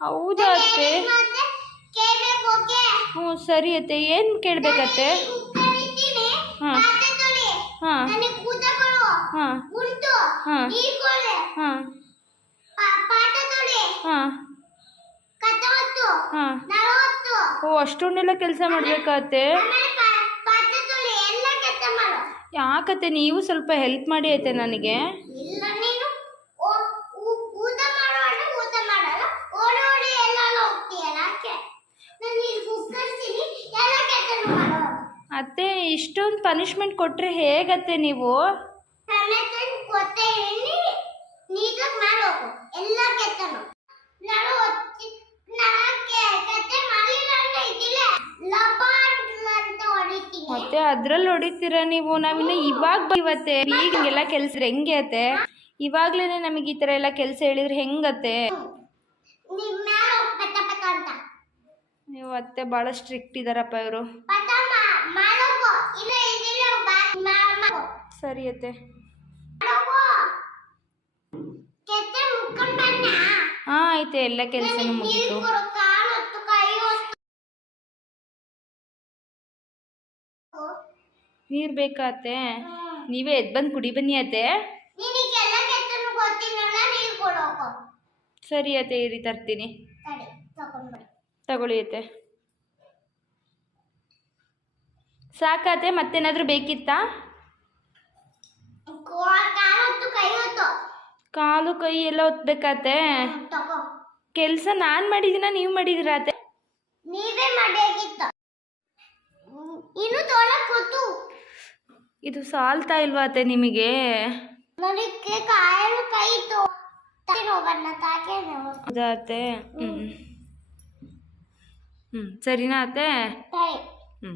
ಹೌದಾ ಅತ್ತೆ. ಹ್ಞೂ ಸರಿ ಅತ್ತೆ. ಏನು ಕೇಳಬೇಕತ್ತೆ? ಹಾಂ. ಹಾಂ. ಹಾ. ಹಾಂ. ಹಾಂ. ಹಾ. ಹಾಂ. ಓ ಅಷ್ಟೊಂದೆಲ್ಲ ಕೆಲಸ ಮಾಡಬೇಕಾತ್ತೆ ಯಾಕತ್ತೆ ನೀವು ಸ್ವಲ್ಪ ಹೆಲ್ಪ್ ಮಾಡಿ ಐತೆ ನನಗೆ ಇಲ್ಲ ನೀನು ಓ- ಊ- ಊಟ ಮಾಡು ಅಂದ್ರೆ ಊಟ ಮಾಡಲ್ಲ ಓಡಿ ಓಡಿ ಎಲ್ಲ ಹೋಗ್ತೀಯಲ್ಲ ಯಾಕೆ ನಾನು ಇಲ್ಲಿ ಕುಕ್ಕರ್ತೀನಿ ಎಲ್ಲ ಕೆಲಸ ಮಾಡು ಅತ್ತೆ ಇಷ್ಟೊಂದು ಪನಿಷ್ಮೆಂಟ್ ಕೊಟ್ಟರೆ ಹೇಗತ್ತೆ ನೀವು? ಮತ್ತೆ ಅದ್ರಲ್ಲಿ ಹೊಡಿತೀರ ನೀವು? ನಾವಿನ್ನ ಇವಾಗ ಇವತ್ತೆ. ಈಗ ಹಿಂಗೆಲ್ಲ ಕೆಲಸ ಹೆಂಗೆ ಅತ್ತೆ ಇವಾಗ್ಲೇ ನಮಗೆ ಈ ತರ ಎಲ್ಲ ಕೆಲಸ ಹೇಳಿದ್ರೆ ಹೆಂಗತ್ತೆ? ನೀವು ಅತ್ತೆ ಬಹಳ ಸ್ಟ್ರಿಕ್ಟ್ ಇದಾರಪ್ಪ ಇವರು. ಸರಿ ಅತ್ತೆ. ಹಾಂ. ಆಯ್ತು ಎಲ್ಲ ಕೆಲಸನೂ ನೀರು ಮುಗೀತು. ನೀರು ಬೇಕಾತೆ ಹ್ಮ್. ನೀವೇ ಎದ್ ಬಂದು ಕುಡಿ ಬನ್ನಿ ಅತ್ತೆ. ಸರಿ ಅತ್ತೆ ಇರಿ ತರ್ತೀನಿ. ತಗೊಳ್ಳಿ ಅತ್ತೆ. ಸಾಕಾತೆ ಮತ್ತೇನಾದರೂ ಬೇಕಿತ್ತಾ? ಕಾಲು, ಕೈ ಎಲ್ಲ ಒತ್ಬೇಕಾತೆ? ಕೆಲಸ ನಾನು ಮಾಡಿದ್ದೀನ ನೀವು ಗೊತ್ತು ಇದು ಸಾಲ್ತಾ ಇಲ್ವಾ ಅತ್ತೆ ನಿಮಗೆ? ಅತ್ತೆ? ಹ್ಞೂ ಹ್ಞೂ ಸರಿನಾ ಅತ್ತೆ? ಹ್ಞೂ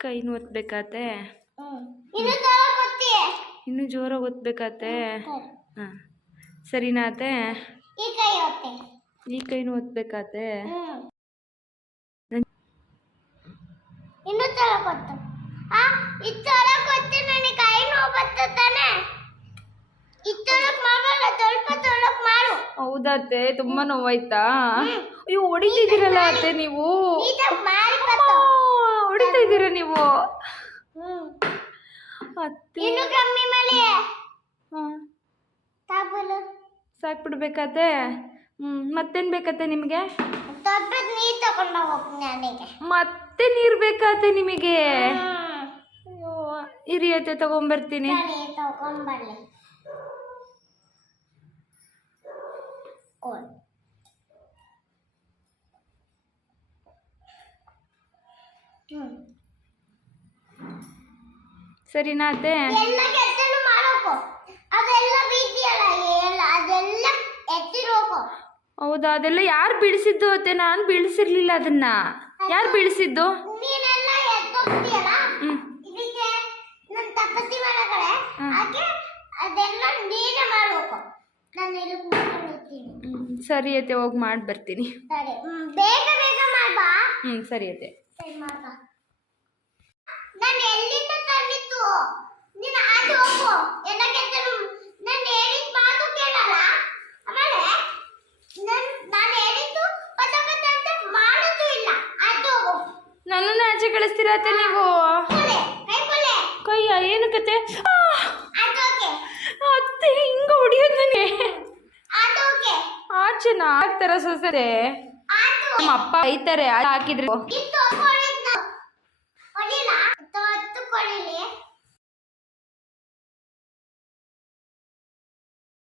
ಕೈನು ಒತ್ಬೇಕಾತೆ. ಇನ್ನು ಜೋರಾಗಿ ಒತ್ಬೇಕಾತೆ? ಹಾಂ. ಸರಿನಾ ಅತ್ತೆ ಈ ಕೈನು ಒತ್ಬೇಕಾತೆ ಹೌದಾತೆ ತುಂಬಾ ನೋವಾಯ್ತಾ? ಅಯ್ಯೋ ಹೊಡಿತಿದ್ದೀರಲ್ಲ ಅತ್ತೆ ನೀವು? ಹೊಡಿತಾ ಇದ್ದೀರಾ ನೀವು? ಹ್ಮ್. ಅತ್ತೆ. ಸಾಕ್ಬಿಡ್ಬೇಕಾತೆ? ಹ್ಞೂ ಮತ್ತೇನು ಬೇಕತ್ತೆ ನಿಮಗೆ? ಮತ್ತೆ ನೀರು ಬೇಕಾತೆ ನಿಮಗೆ? ಇರಿಯತ್ತೆ ತಗೊಂಬರ್ತೀನಿ. ಸರಿ ಅದೆಲ್ಲ ಅತ್ತೆ ಹೌದಾ? ಅದೆಲ್ಲ ಯಾರು ಬಿಡಿಸಿದ್ದು ಅತ್ತೆ? ನಾನು ಬಿಡಿಸಿರ್ಲಿಲ್ಲ ಅದನ್ನ. ಯಾರು ಕೂತ್ಕೊಂಡಿರ್ತೀನಿ. ಸರಿ ಅತ್ತೆ ಹೋಗಿ ಮಾಡಿ ಬರ್ತೀನಿ ಹ್ಞೂ ಸರಿ ಅತ್ತೆ ಸರಿ ಮಾಡ್ಬಾ ನಾನು ಎಲ್ಲಿಂದ ತಂದಿತ್ತು ನೀನು ಆಚೆ ಹೋಗು ಎಲ್ಲ ಕೆಲಸ ನಾನು ಹೇಳಿದ ಮಾತು ಕೇಳಲ್ಲ ಆಮೇಲೆ ನನ್ ನಾನು ಹೇಳಿದ್ದು ಪಟ ಪಟ ಅಂತ ಮಾಡೋದು ಇಲ್ಲ ಆಚೆ ಹೋಗು ಅತ್ತೆ ನೀವು? ಕೈಯ ಏನಕ್ಕತ್ತೆ ಅತ್ತೆ ಹಿಂಗ ಹೊಡಿಯೋದು ನನಗೆ ಆಚೆನ ಹಾಕ್ತಾರ ಸೊಸೆ. ನಮ್ಮ ಅಪ್ಪ ಐತಾರೆ ಹಾಕಿದ್ರು.